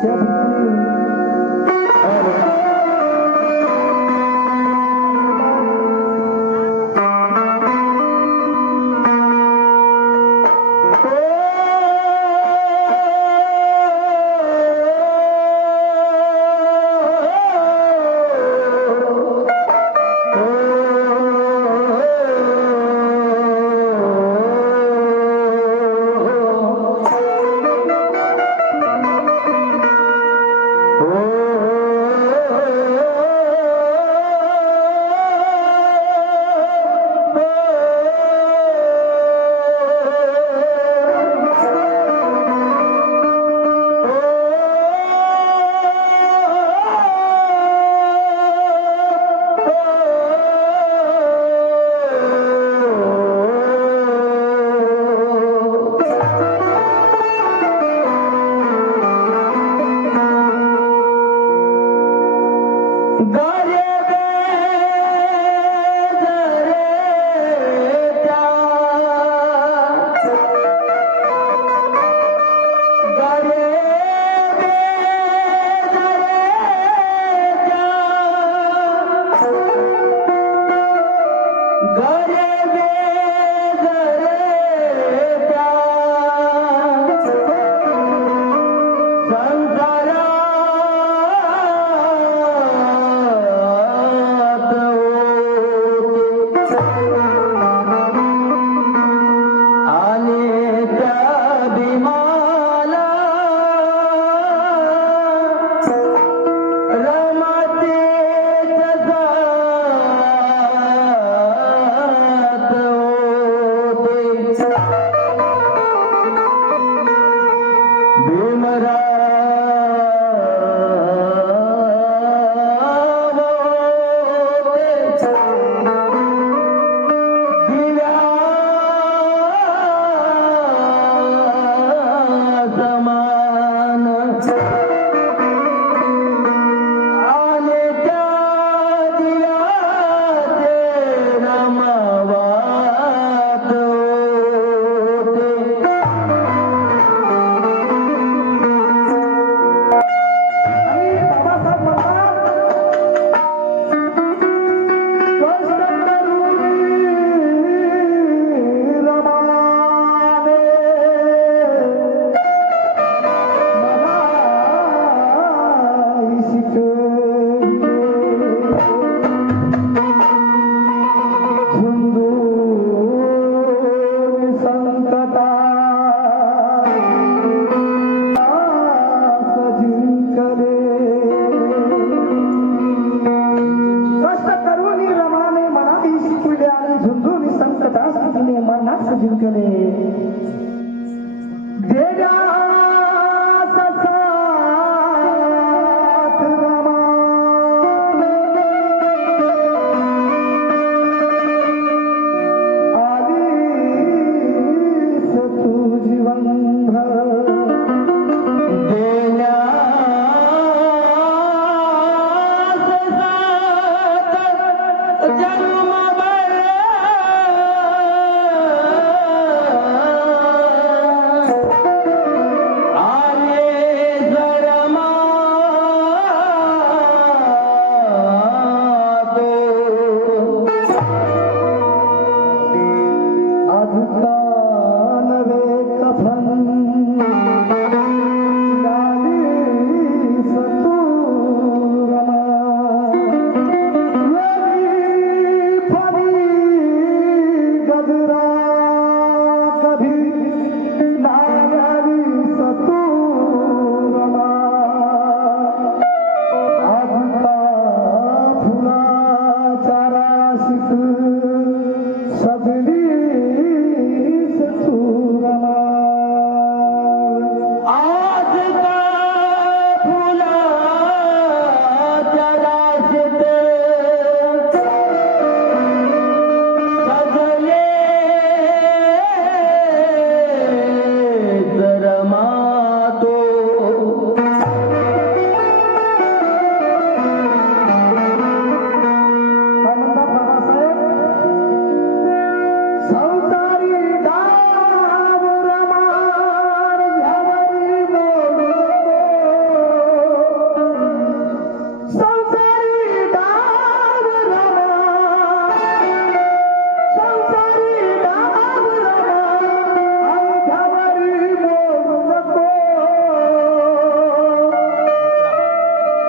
Seven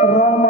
Rama.